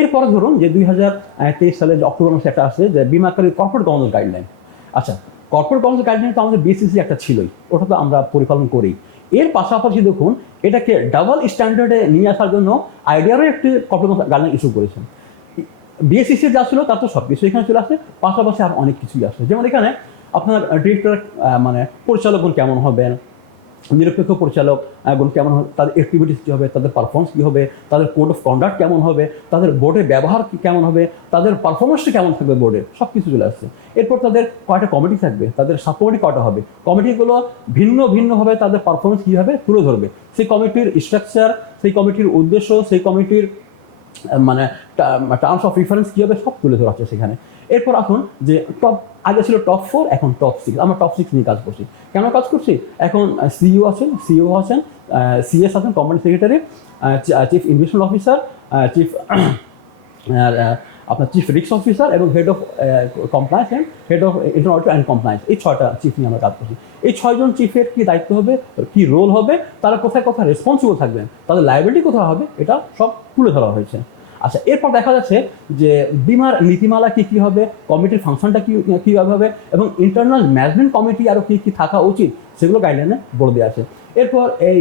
এরপরে ধরুন যে 2023 সালের অক্টোবর মাসে একটা আসছে যে বীমাকারী কর্পোরেট গভর্নেন্স গাইডলাইন। আচ্ছা, কর্পোরেট গভর্নেন্স গাইডলাইন তো আমাদের বিসিসি একটা ছিলই, ওটা তো আমরা পরিপালন করি। এর পাশাপাশি দেখুন এটাকে ডাবল স্ট্যান্ডার্ডে নিয়ে আসার জন্য আইডিয়ারও একটি কর্পোরেট গাইডলাইন ইস্যু করেছেন। বিএসসিসি যা ছিল তার তো সব কিছু এখানে চলে আসছে, পাশাপাশি আর অনেক কিছুই আসছে। যেমন এখানে আপনার ডিরেক্টর মানে পরিচালকগণ কেমন হবেন, নিরপেক্ষ পরিচালক গুণ কেমন হবে, তাদের অ্যাক্টিভিটিস কী হবে, তাদের পারফরমেন্স কী হবে, তাদের কোড অফ কন্ডাক্ট কেমন হবে, তাদের বোর্ডে ব্যবহার কেমন হবে, তাদের পারফরমেন্সটা কেমন থাকবে বোর্ডে, সব কিছু চলে আসছে। এরপর তাদের কয়টা কমিটি থাকবে, তাদের সাব কমিটি কয়টা হবে, কমিটিগুলো ভিন্ন ভিন্নভাবে তাদের পারফরমেন্স কীভাবে তুলে ধরবে, সেই কমিটির স্ট্রাকচার, সেই কমিটির উদ্দেশ্য, সেই কমিটির মানে টার্মস অফ রেফারেন্স কী হবে, সব তুলে ধরা হচ্ছে সেখানে। এরপর আসুন যে আগে ছিল টপ 4, এখন টপ 6। আমরা টপ 6 নিয়ে কাজ করছি। কেন কাজ করছি? এখন সিইও আছেন, সিএস আছেন, company secretary, chief investment officer, আপনার চিফ রিস্ক অফিসার এবং head of compliance and head of internal audit and compliance, এই 6টা চিফ নিয়ে আমরা কাজ করছি। এই 6 জন চিফের কী দায়িত্ব হবে, কী রোল হবে, তারা কোথায় কোথায় রেসপন্সিবল থাকবেন, তাদের লায়াবিলিটি কোথায় হবে, এটা সব তুলে ধরা হয়েছে। আচ্ছা, এরপর দেখা যাচ্ছে যে বীমার নীতিমালা কী কী হবে, কমিটির ফাংশনটা কীভাবে হবে এবং ইন্টারনাল ম্যানেজমেন্ট কমিটি আরও কী কী থাকা উচিত, সেগুলো গাইডলাইনে বলে দেওয়া আছে। এরপর এই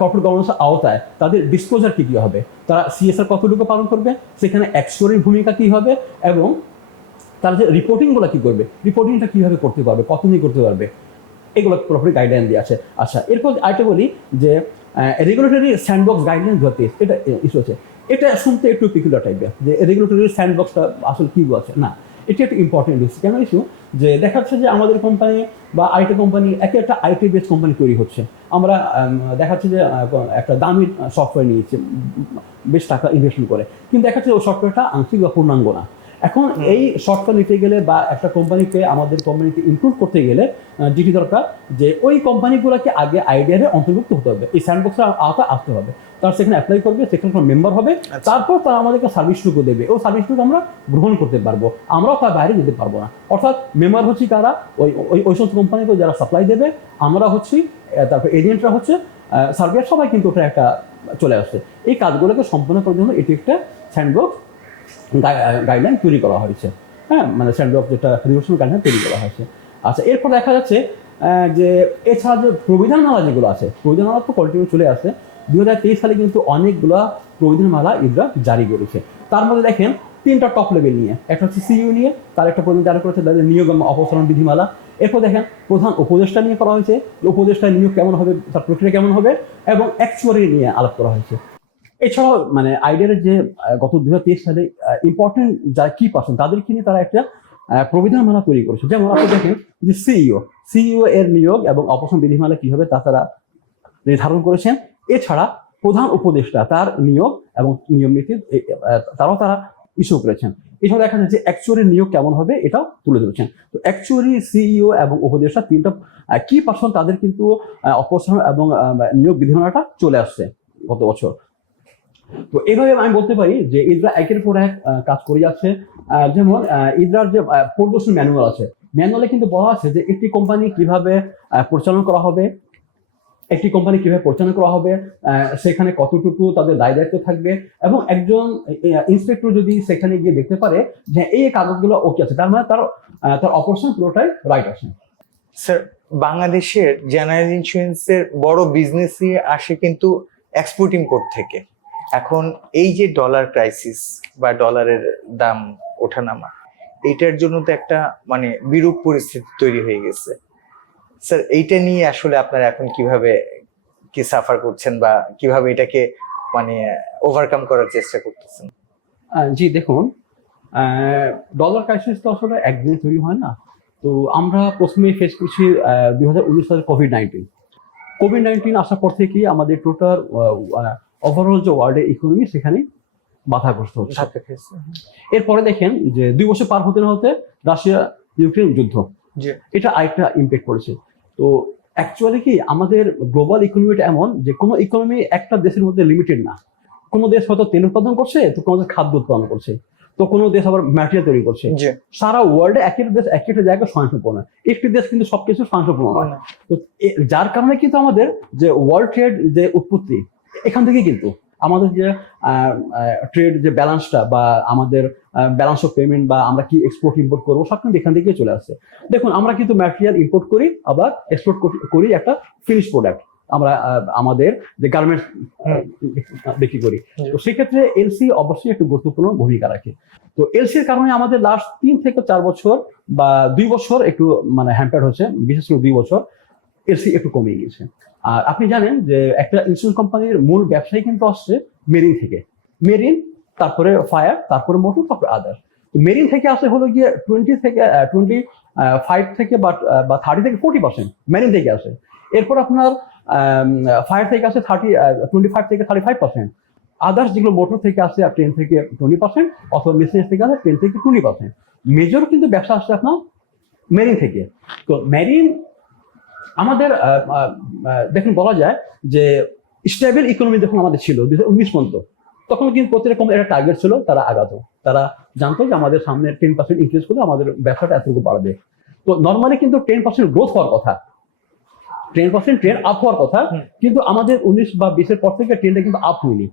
কর্পোরেট গভর্নেন্সের আওতায় তাদের ডিসক্লোজার কী কী হবে, তারা সিএসআর কতটুকু পালন করবে, সেখানে অ্যাকচুয়ারির ভূমিকা কী হবে এবং তারা যে রিপোর্টিংগুলো কী করবে, রিপোর্টিংটা কীভাবে করতে পারবে, কতদিন করতে পারবে, এগুলো পুরোপুরি গাইডলাইন দেওয়া আছে। আচ্ছা, এরপর আরেকটা বলি যে রেগুলেটরি স্যান্ডবক্স গাইডলাইন ধরতে এটা ইস্যু আছে। এটা শুনতে একটু পিকুলার টাইপের যে রেগুলেটরি স্যান্ডবক্সটা আসলে কী আছে না, এটা একটা ইম্পর্টেন্ট ইস্যু। কেন ইস্যু? যে দেখা যাচ্ছে যে আমাদের কোম্পানি বা আইটি কোম্পানি একটা আইটি বেস কোম্পানি তৈরি হচ্ছে, আমরা দেখা যাচ্ছে যে একটা দামি সফটওয়্যার নিয়েছি বেশ টাকা ইনভেস্টমেন্ট করে, কিন্তু দেখা যাচ্ছে ওই সফটওয়্যারটা আংশিক বা পূর্ণাঙ্গ না। এখন এই সফটওয়্যার নিতে গেলে বা একটা কোম্পানিকে আমাদের কোম্পানিতে ইনক্লুড করতে গেলে যেটি দরকার যে ওই কোম্পানিগুলোকে আগে আইডিয়ারে অন্তর্ভুক্ত হতে হবে, এই স্যান্ডবক্সের আওতা আসতে হবে, তারা সেখানে অ্যাপ্লাই করবে, সেখানে মেম্বার হবে, তারপর তারা আমাদেরকে সার্ভিসটুকু দেবে, ও সার্ভিসটুকু আমরা গ্রহণ করতে পারবো, আমরাও তার বাইরে যেতে পারবো না। অর্থাৎ মেম্বার হচ্ছি কারা, ওই সমস্ত কোম্পানিকে যারা সাপ্লাই দেবে, আমরা হচ্ছি, তারপর এজেন্টরা হচ্ছে, সার্ভিয়ার, সবাই কিন্তু ওটা একটা চলে আসছে। এই কাজগুলোকে সম্পন্ন করার জন্য এটি একটা স্যান্ডবক্স গাইডলাইন তৈরি করা হয়েছে। হ্যাঁ, মানে স্যান্ডবক্স যেটা রেগুলেশন গাইডলাইন তৈরি করা হয়েছে। আচ্ছা, এরপর দেখা যাচ্ছে যে এছাড়া যে প্রবিধানমালা যেগুলো আছে, প্রবিধানমালা তো কন্টিনিউ চলে আসে। 2023 সালে কিন্তু অনেকগুলো প্রবিধানমালা ইদরা জারি করেছে। তার মধ্যে দেখেন 3টা টপ লেভেল নিয়ে, একটা হচ্ছে সিইও নিয়ে, তার একটা প্রবিধান জারি করেছে, তাদের নিয়োগ এবং অপসারণ বিধিমালা। এরপর দেখেন প্রধান উপদেষ্টা নিয়ে করা হয়েছে, উপদেষ্টা নিয়োগ কেমন হবে, তার প্রক্রিয়া কেমন হবে, এবং অ্যাকচুয়ারি নিয়ে আলাপ করা হয়েছে। এছাড়াও মানে আইডিয়ার যে গত 2023 সালে ইম্পর্টেন্ট যারা কি পার্সন তাদেরকে নিয়ে তারা একটা প্রবিধানমালা তৈরি করেছে। যেমন আপনি দেখেন যে সিইও এর নিয়োগ এবং অপসারণ বিধিমালা কি হবে তা তারা নির্ধারণ করেছেন। এছাড়া প্রধান উপদেষ্টা তার নিয়োগ এবং নিয়ম নীতি তারা ইস্যু করেছেন। এছাড়া দেখা যাচ্ছে যে অ্যাকচুয়ারি নিয়োগ কেমন হবে এটাও তুলে ধরেছেন। তো অ্যাকচুয়ারি, সিইও এবং উপদেষ্টা 3টা কি পার্সন তাদের কিন্তু অপসারণ এবং নিয়োগ বিধিমালাটা চলে আসছে গত বছর। তো এইভাবে আমি বলতে পারি যে ইদরা একের পর এক কাজ করে যাচ্ছে। যেমন ইদরার যে পরিদর্শন ম্যানুয়াল আছে, ম্যানুয়ালে কিন্তু বলা আছে যে একটি কোম্পানি কিভাবে পরিচালনা করা হবে, একটি কোম্পানি কিভাবে পরিচালনা করা হবে, সেখানে কতটুকু তাদের দায় দায়িত্ব থাকবে, এবং একজন ইন্সপেক্টর যদি সেখানে গিয়ে দেখতে পারে যে এই কাগজগুলো ওকে আছে, তার মানে তার অপারেশন পুরোটাই রাইট আছে। স্যার, বাংলাদেশের জেনারেল ইন্স্যুরেন্সের বড় বিজনেসই আসে কিন্তু এক্সপোর্ট ইম্পোর্ট থেকে। এখন এই যে ডলার ক্রাইসিস বা ডলারের দাম ওঠানামা, এইটার জন্য তো একটা মানে বিরূপ পরিস্থিতি তৈরি হয়ে গেছে। স্যার, এইটা নিয়ে আসলে আপনারা এখন কিভাবে কি সাফার করছেন বা কিভাবে এটাকে মানে ওভারকাম করার চেষ্টা করতেছেন? জি দেখুন, ডলার ক্রাইসিস তো আসলে একদিন তৈরি হয় না। তো আমরা প্রথমে ফেস করছি 2019 সালের কোভিড-19 আসার পর থেকেই আমাদের টোটাল ওভারঅল যে ওয়ার্ল্ডের ইকোনমি সেখানে বাধাগ্রস্ত হচ্ছে। এরপরে দেখেন যে 2 বছর পার হতে না হতে রাশিয়া ইউক্রেন যুদ্ধ, এটা আরেকটা ইম্প্যাক্ট করেছে। তো অ্যাকচুয়ালি কি আমাদের গ্লোবাল ইকোনমিটা এমন যে কোনো ইকোনমি একটা দেশের মধ্যে লিমিটেড না। কোনো দেশ হয়তো তেল উৎপাদন করছে, তো কোনো দেশ খাদ্য উৎপাদন করছে, তো কোনো দেশ আবার ম্যাটেরিয়াল তৈরি করছে। সারা ওয়ার্ল্ডে এক একটা দেশ এক একটা জায়গায় স্বয়ংসম্পূর্ণ, একটি দেশ কিন্তু সবকিছু স্বয়ংসম্পূর্ণ নয়। তো যার কারণে কিন্তু আমাদের যে ওয়ার্ল্ড ট্রেড যে উৎপত্তি, এখান থেকে কিন্তু আমাদের যে ট্রেড যে ব্যালেন্সটা বা আমাদের ব্যালেন্স অফ পেমেন্ট বা আমরা কি এক্সপোর্ট ইম্পোর্ট করবো, সব কিন্তু এখান থেকেই চলে আসছে। দেখুন, আমরা কিন্তু ম্যাটেরিয়াল ইম্পোর্ট করি, আবার এক্সপোর্ট করি একটা ফিনিশ প্রোডাক্ট, আমরা আমাদের যে গার্মেন্টস বিক্রি করি। তো সেক্ষেত্রে এলসি অবশ্যই একটু গুরুত্বপূর্ণ ভূমিকা রাখে। তো এলসির কারণে আমাদের লাস্ট 3 থেকে 4 বছর বা 2 বছর একটু মানে হ্যাম্পার হচ্ছে, বিশেষ করে 2 বছর এলসি একটু কমে গিয়েছে। আর আপনি জানেন যে একটা ইন্স্যুরেন্স কোম্পানির মূল ব্যবসায়ী কিন্তু আসছে মেরিন থেকে, মেরিন, তারপরে ফায়ার, তারপরে মোটর, তারপরে আদার। তো মেরিন থেকে আসে হলো গিয়ে 25 থেকে বা 30 থেকে 40% মেরিন থেকে আসে। এরপর আপনার ফায়ার থেকে আসে 25 থেকে 35%, আদার্স যেগুলো মোটর থেকে আসে 10 থেকে 20%, অথবা মেশিনারিজ থেকে আসে 10 থেকে 20%। মেজর কিন্তু ব্যবসা আসছে আপনার মেরিন থেকে। তো মেরিন আমাদের দেখুন বলা যায় যে স্টেবল ইকোনমি যখন আমাদের ছিল 2019 পর্যন্ত, তখন কিন্তু প্রত্যেক কোম্পানির একটা টার্গেট ছিল, তারা আগাতো, তারা জানতো যে আমাদের সামনে 10% ইনক্রিজ করে আমাদের ব্যবসাটা এতটুকু বাড়বে। তো নর্মালি কিন্তু 10% গ্রোথ হওয়ার কথা, 10% ট্রেন্ড আপ হওয়ার কথা, কিন্তু আমাদের 19 বা 20 পর থেকে ট্রেন্ডটা কিন্তু আপ হয়নি,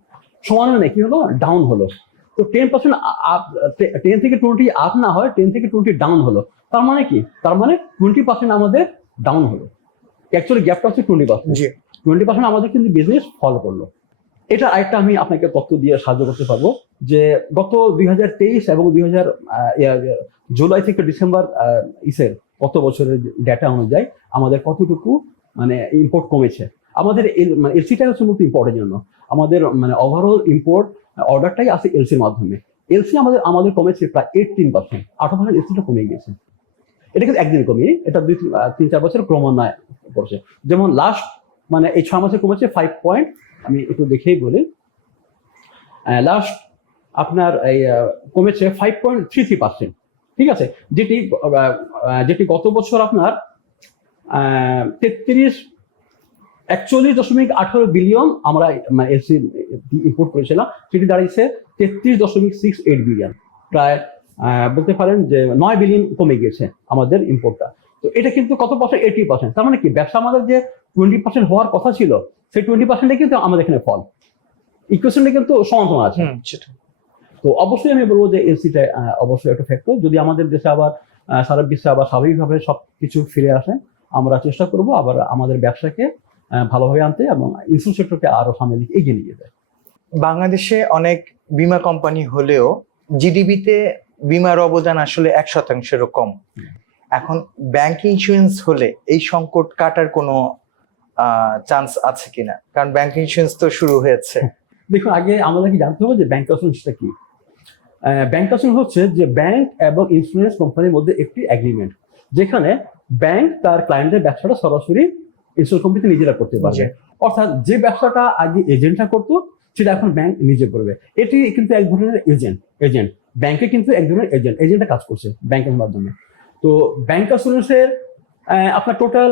সমান নেই, কি হলো, ডাউন হলো। তো 10% আপ, 10 থেকে 20 আপ না হয়, 10 থেকে 20 ডাউন হলো। তার মানে কি, তার মানে 20% আমাদের ডাউন হলো। অ্যাকচুয়ালি গ্যাপটা হচ্ছে 20%। আমাদের কিন্তু বিজনেস ফল করলো। এটা আরেকটা আমি আপনাকে তথ্য দিয়ে সাহায্য করতে পারবো যে গত 2023 এবং জুলাই থেকে ডিসেম্বর ইসের কত বছরের ডেটা অনুযায়ী আমাদের কতটুকু মানে ইম্পোর্ট কমেছে। আমাদের এলসিটাই হচ্ছে মূলত ইম্পোর্টের জন্য, আমাদের মানে ওভারঅল ইম্পোর্ট অর্ডারটাই আছে এলসির মাধ্যমে। এলসি আমাদের কমেছে প্রায় 18%, 18% এলসিটা কমে গেছে। এটা কিন্তু একদিন কমিয়ে, এটা 2-3-4 বছর ক্রমান্বয়ে করছে। যেমন লাস্ট মানে এই 6 মাসে কমেছে 5 পয়েন্ট, আমি একটু দেখেই বলি, লাস্ট আপনার এই কমেছে 5.33%, ঠিক আছে, যেটি গত বছর আপনার 41.18 বিলিয়ন আমরা এলসি ইম্পোর্ট করেছিলাম, সেটি দাঁড়িয়েছে 33.68 বিলিয়ন, প্রায় বলতে পারেন যে 9 বিলিয়ন কমে গিয়েছে আমাদের ইম্পোর্টটা। তো এটা কিন্তু কত পার্সেন্ট, 80%। তার মানে কি, ব্যবসা আমাদের যে 20% হওয়ার কথা ছিল, সেই 20% কিন্তু আমাদের এখানে ফল, ইকুয়েশনটা কিন্তু সমান আছে। তো অবশ্যই আমি বলবো যে এলসিটা অবশ্যই একটা ফ্যাক্টর। যদি আমাদের দেশে আবার সারা বিশ্বে আবার স্বাভাবিকভাবে সবকিছু ফিরে আসে, আমরা চেষ্টা করবো আবার আমাদের ব্যবসাকে ভালোভাবে আনতে এবং ইন্স্যুরেন্স সেক্টরকে আরো সামনের দিকে এগিয়ে নিয়ে যায়। বাংলাদেশে অনেক বীমা কোম্পানি হলেও জিডিপিতে বীমার অবদান আসলে 1%-এরও কম। এখন ব্যাংক ইন্স্যুরেন্স হলে এই সংকট কাটার কোনো চান্স আছে কিনা? কারণ ব্যাংক ইন্স্যুরেন্স তো শুরু হয়েছে। দেখুন, আগে আমাদেরকে জানতে হবে যে ব্যাংক ইন্স্যুরেন্সটা কি। ব্যাংক ইন্স্যুরেন্স হচ্ছে যে ব্যাংক এবং ইন্স্যুরেন্স কোম্পানির মধ্যে একটি এগ্রিমেন্ট, যেখানে ব্যাংক তার ক্লায়েন্টের ব্যবসাটা সরাসরি ইন্স্যুরেন্স কোম্পানিতে নিজেরা করতে পারবে। অর্থাৎ যে ব্যবসাটা আগে এজেন্টরা করতো, সেটা এখন ব্যাংক নিজে করবে। এটি কিন্তু এক ধরনের এজেন্ট ব্যাংকে কিন্তু এক ধরনের এজেন্টটা কাজ করছে ব্যাংকের মাধ্যমে। তো ব্যাংক ইন্স্যুরেন্সের আপনার টোটাল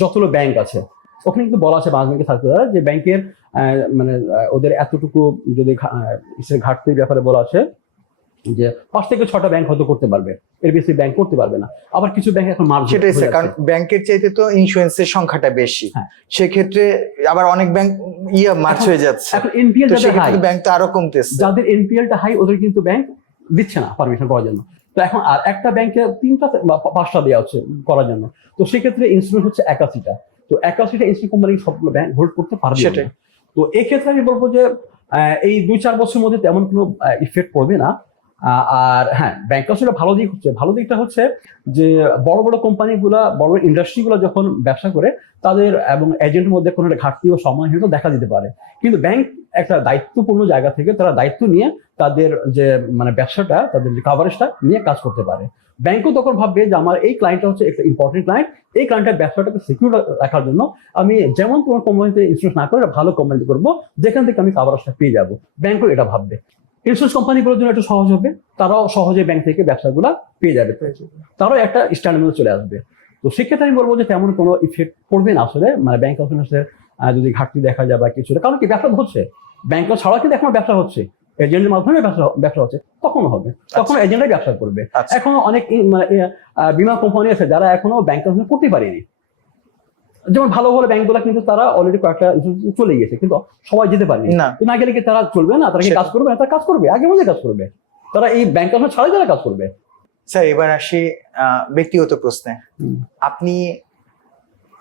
যতগুলো ব্যাংক আছে, ওখানে কিন্তু বলা আছে বাংলাদেশ ব্যাংকের সার্কুলার যে ব্যাংকের মানে ওদের এতটুকু যদি ঘাটতির ব্যাপারে বলা আছে, যে 5 থেকে 6টা ব্যাংক হয়তো করতে পারবে, এর বেশি ব্যাংক করতে পারবে না। আবার কিছু ব্যাংক এখন মার্জ সেটাই স্যার, কারণ ব্যাংকের চাইতে তো ইন্স্যুরেন্সের সংখ্যাটা বেশি, হ্যাঁ। সেক্ষেত্রে আবার অনেক ব্যাংক মার্চ হয়ে যাচ্ছে, এখন এনপিএল তো যাদের হাই, সেক্ষেত্রে ব্যাংক তো আরো কমতেছে। যাদের এনপিএলটা হাই ওদের কিন্তু ব্যাংক দিচ্ছে না পারমিশন করার জন্য। তো এখন আর একটা ব্যাংকে 3টা বা 5টা দেওয়া হচ্ছে করার জন্য। তো সেক্ষেত্রে ইন্স্যুরেন্স হচ্ছে 81টা। তো 81টা ইন্স্যুরেন্স কোম্পানি সবগুলো ব্যাংক হোল্ড করতে পারবে সেটাই। না। তো এই ক্ষেত্রে আমি বলবো যে এই 2-4 বছরের মধ্যে তেমন কোনো ইফেক্ট পড়বে না। আর হ্যাঁ, ব্যাংক আসলে ভালো দিক হচ্ছে, ভালো দিকটা হচ্ছে যে বড় বড় কোম্পানিগুলা, বড় ইন্ডাস্ট্রিগুলো যখন ব্যবসা করে তাদের এবং এজেন্টের মধ্যে কোনো একটা ঘাটতি ও সময়হীনতা দেখা দিতে পারে। কিন্তু ব্যাংক একটা দায়িত্বপূর্ণ জায়গা থেকে তারা দায়িত্ব নিয়ে তাদের যে মানে ব্যবসাটা, তাদের যে কাভারেজটা নিয়ে কাজ করতে পারে। ব্যাংকও তখন ভাববে যে আমার এই ক্লায়েন্টটা হচ্ছে একটা ইম্পর্টেন্ট ক্লায়েন্ট, এই ক্লায়েন্টের ব্যবসাটাকে সিকিউর রাখার জন্য আমি যেমন কোনো কোম্পানিতে ইন্স্যুরেন্স না করে ভালো কোম্পানিতে করবো, যেখান থেকে আমি কাভারেজটা পেয়ে যাবো। ব্যাংকও এটা ভাববে। ইন্স্যুরেন্স কোম্পানিগুলোর জন্য একটু সহজ হবে, তারাও সহজে ব্যাংক থেকে ব্যবসাগুলো পেয়ে যাবে, তারাও একটা স্ট্যান্ডার্ড মধ্যে চলে আসবে। তো সেক্ষেত্রে আমি বলবো যে তেমন কোনো ইফেক্ট পড়বে না আসলে, মানে ব্যাংক ইন্স্যুরেন্সের যদি ঘাটতি দেখা যায় বা কিছু, কারণ কি ব্যবসা হচ্ছে, ব্যাংক ছাড়া কিন্তু এখন ব্যবসা হচ্ছে, এজেন্টের মাধ্যমে ব্যবসা হচ্ছে, তখন হবে, তখন এজেন্টরাই ব্যবসা করবে। এখনো অনেক বীমা কোম্পানি আছে যারা এখনো ব্যাংক করতে পারেনি, যেমন ভালো ভালো ব্যাংকগুলো কিন্তু তারা অলরেডি কয়েকটা চলে গেছে, কিন্তু সবাই যেতে পারেনি। না গেলে কি তারা চলবে না? তারা কি কাজ করবে? তারা কাজ করবে, আগে মধ্যে কাজ করবে, তারা এই ব্যাংক ছাড়াই তারা কাজ করবে। স্যার, এবার আসি ব্যক্তিগত প্রশ্নে। আপনি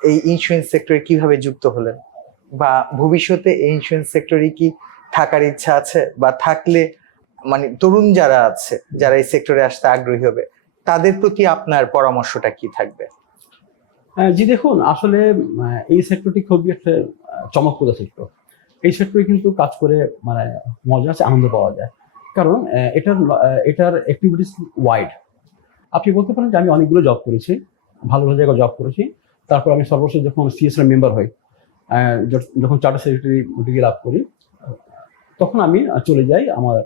এই ইন্স্যুরেন্স সেক্টরে কিভাবে যুক্ত হলেন, বা ভবিষ্যতে এই ইন্স্যুরেন্স সেক্টরে কি থাকার ইচ্ছা আছে, বা থাকলে মানে তরুণ যারা আছে যারা এই সেক্টরে আসতে আগ্রহী হবে তাদের প্রতি আপনার পরামর্শটা কি থাকবে? জি দেখুন, আসলে এই সেক্টরটি খুবই একটা চমকপ্রদ সেক্টর। এই সেক্টরে কিন্তু কাজ করে মানে মজা আছে, আনন্দ পাওয়া যায়, কারণ এটার অ্যাক্টিভিটিস ওয়াইড। আপনি বলতে পারেন যে আমি অনেকগুলো জব করেছি, ভালো ভালো জায়গায় জব করেছি। তারপর আমি সর্বশেষ যখন সিএসএর মেম্বার হই, যখন চার্টার সেক্রেটারি ডিগ্রি লাভ করি, তখন আমি চলে যাই আমার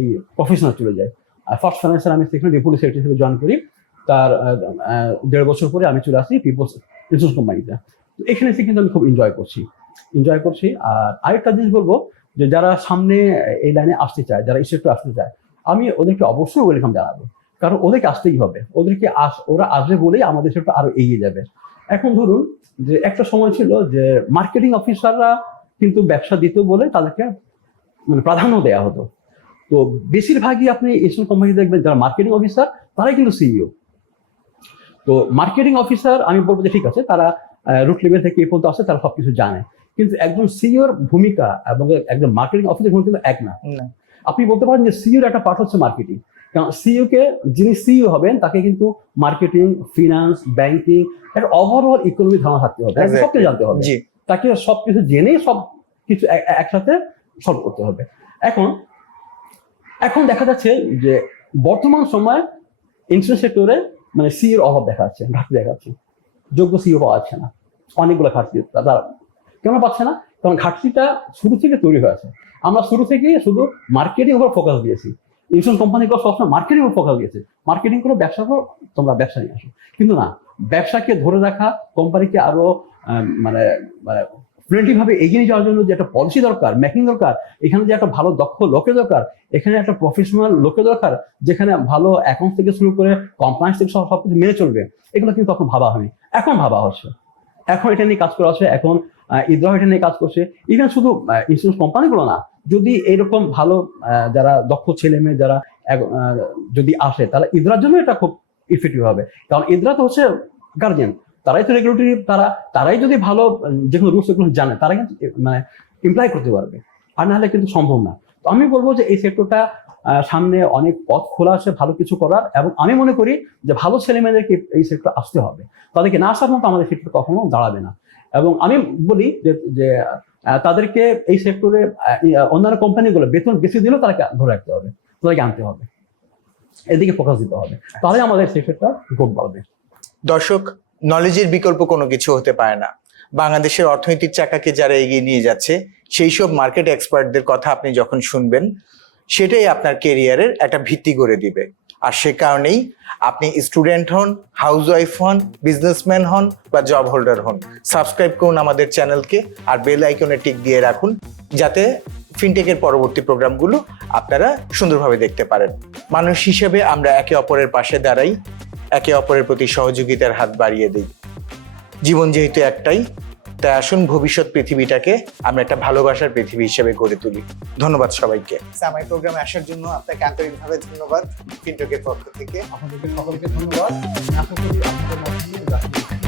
এই প্রফেশনাল চলে যাই। ফার্স্ট ফাইন্যান্সের আমি সেখানে ডেপুটি সেক্রেটারি হিসেবে জয়েন করি। তার 1.5 বছর পরে আমি চলে আসি পিপলস ইন্স্যুরেন্স কোম্পানিতে। এখানে এসে কিন্তু আমি খুব এনজয় করছি। আর আরেকটা জিনিস বলবো, যে যারা সামনে এই লাইনে আসতে চায়, যারা এই সেক্টরে আসতে চায়, আমি ওদেরকে অবশ্যই ওয়েলকাম জানাবো, কারণ ওদেরকে আসতেই হবে। ওরা আসবে বলেই আমাদের সেক্টর আরো এগিয়ে যাবে। এখন ধরুন যে একটা সময় ছিল যে মার্কেটিং অফিসাররা কিন্তু ব্যবসা দিত বলে তাদেরকে মানে প্রাধান্য দেওয়া হতো। তো বেশিরভাগই আপনি ইন্স্যুরেন্স কোম্পানি দেখবেন যারা মার্কেটিং অফিসার তারাই কিন্তু সিইও। তো মার্কেটিং অফিসার আমি বলবো যে ঠিক আছে, তারা রুট লেভেল থেকে এ পর্যন্ত আসে, তারা সবকিছু জানে, কিন্তু একজন সিইওর ভূমিকা এবং একজন মার্কেটিং অফিসার ভূমিকা কিন্তু এক না। আপনি বলতে পারেন যে সিইওর একটা পার্ট হচ্ছে মার্কেটিং, কারণ যিনি সিইও হবেন তাকে কিন্তু মার্কেটিং, ফিনান্স, ব্যাংকিং, একটা ওভারঅল ইকোনমি ধারণা থাকতে হবে, সবকিছু জানতে হবে, তাকে সবকিছু জেনেই সবকিছু একসাথে সলভ করতে হবে। এখন দেখা যাচ্ছে যে বর্তমান সময় ইন্স্যুরেন্স সেক্টরে মানে সিইওর অভাব ঘাটতি দেখা যাচ্ছে, যোগ্য সিইও পাওয়া যাচ্ছে না, অনেকগুলো ঘাটতি। তারা কেন পাচ্ছে না? কারণ ঘাটতিটা শুরু থেকে তৈরি হয়েছে। আমরা শুরু থেকে শুধু মার্কেটিং উপর ফোকাস দিয়েছি, ইন্স্যুরেন্স কোম্পানিগুলো সবসময় মার্কেটিং উপর ফোকাস দিয়েছে, মার্কেটিং করে ব্যবসা করো, তোমরা ব্যবসা নিয়ে আসো। কিন্তু না, ব্যবসাকে ধরে রাখা, কোম্পানিকে আরো মানে ফ্রেন্ডলি ভাবে এগিয়ে নিয়ে যাওয়ার জন্য যে একটা পলিসি দরকার, মেকিং দরকার, এখানে যে একটা ভালো দক্ষ লোকের দরকার, এখানে একটা প্রফেশনাল লোকের দরকার, যেখানে ভালো অ্যাকাউন্ট থেকে শুরু করে কমপ্লায়েন্স থেকে সবকিছু মেনে চলবে, এগুলো কিন্তু তখন ভাবা হয়নি, এখন ভাবা হচ্ছে, এখন এটা নিয়ে কাজ করা হচ্ছে। এখন ইদ্রাহ এটা নিয়ে কাজ করছে। ইভেন শুধু ইন্স্যুরেন্স কোম্পানিগুলো না, যদি এরকম ভালো যারা দক্ষ ছেলে মেয়ে যারা যদি আসে, তাহলে ইদ্রার জন্য এটা খুব ইফেক্টিভ হবে, কারণ ইদ্রা তো হচ্ছে গার্জিয়ান, তারাই তো রেগুলেটরি, তারাই যদি ভালো যে কোনো রুলস এগুলো জানে, তারা কিন্তু মানে ইমপ্লাই করতে পারবে, আর নাহলে কিন্তু সম্ভব না। তো আমি বলবো যে এই সেক্টরটা সামনে অনেক পথ খোলা আছে ভালো কিছু করার, এবং আমি মনে করি যে ভালো ছেলে মেয়েদেরকে এই সেক্টর আসতে হবে, তাদেরকে না আসার মতো আমাদের সেক্টর কখনো দাঁড়াবে না। এবং আমি বলি যে তাদেরকে এই সেক্টরে অন্যান্য কোম্পানিগুলো বেতন বেশি দিলেও তাদেরকে ধরে রাখতে হবে, তাদেরকে আনতে হবে, এদিকে ফোকাস দিতে হবে, তাহলে আমাদের সেক্টরটা গ্রোথ বাড়বে। দর্শক, নলেজের বিকল্প কোনো কিছু হতে পারে না। বাংলাদেশের অর্থনৈতিক চাকাকে যারা এগিয়ে নিয়ে যাচ্ছে, সেই সব মার্কেট এক্সপার্টদের কথা আপনি যখন শুনবেন, সেটাই আপনার কেরিয়ারের একটা ভিত্তি গড়ে দিবে। আর সে কারণেই আপনি স্টুডেন্ট হন, হাউসওয়াইফ হন, বিজনেসম্যান হন বা জব হোল্ডার হন, সাবস্ক্রাইব করুন আমাদের চ্যানেলকে, আর বেল আইকনে টিক দিয়ে রাখুন, যাতে ফিনটেকের পরবর্তী প্রোগ্রামগুলো আপনারা সুন্দরভাবে দেখতে পারেন। মানুষ হিসেবে আমরা একে অপরের পাশে দাঁড়াই, একে অপরের প্রতি সহযোগিতার হাত বাড়িয়ে দিই। জীবন যেহেতু একটাই, তাই আসুন ভবিষ্যৎ পৃথিবীটাকে আমরা একটা ভালোবাসার পৃথিবী হিসেবে গড়ে তুলি। ধন্যবাদ সবাইকে। আমার প্রোগ্রামে আসার জন্য আপনাকে আন্তরিকভাবে ধন্যবাদ ফিনটেকের পক্ষ থেকে। আপনাদেরকে সকলকে ধন্যবাদ। আশা করি আপনাদের মাধ্যমে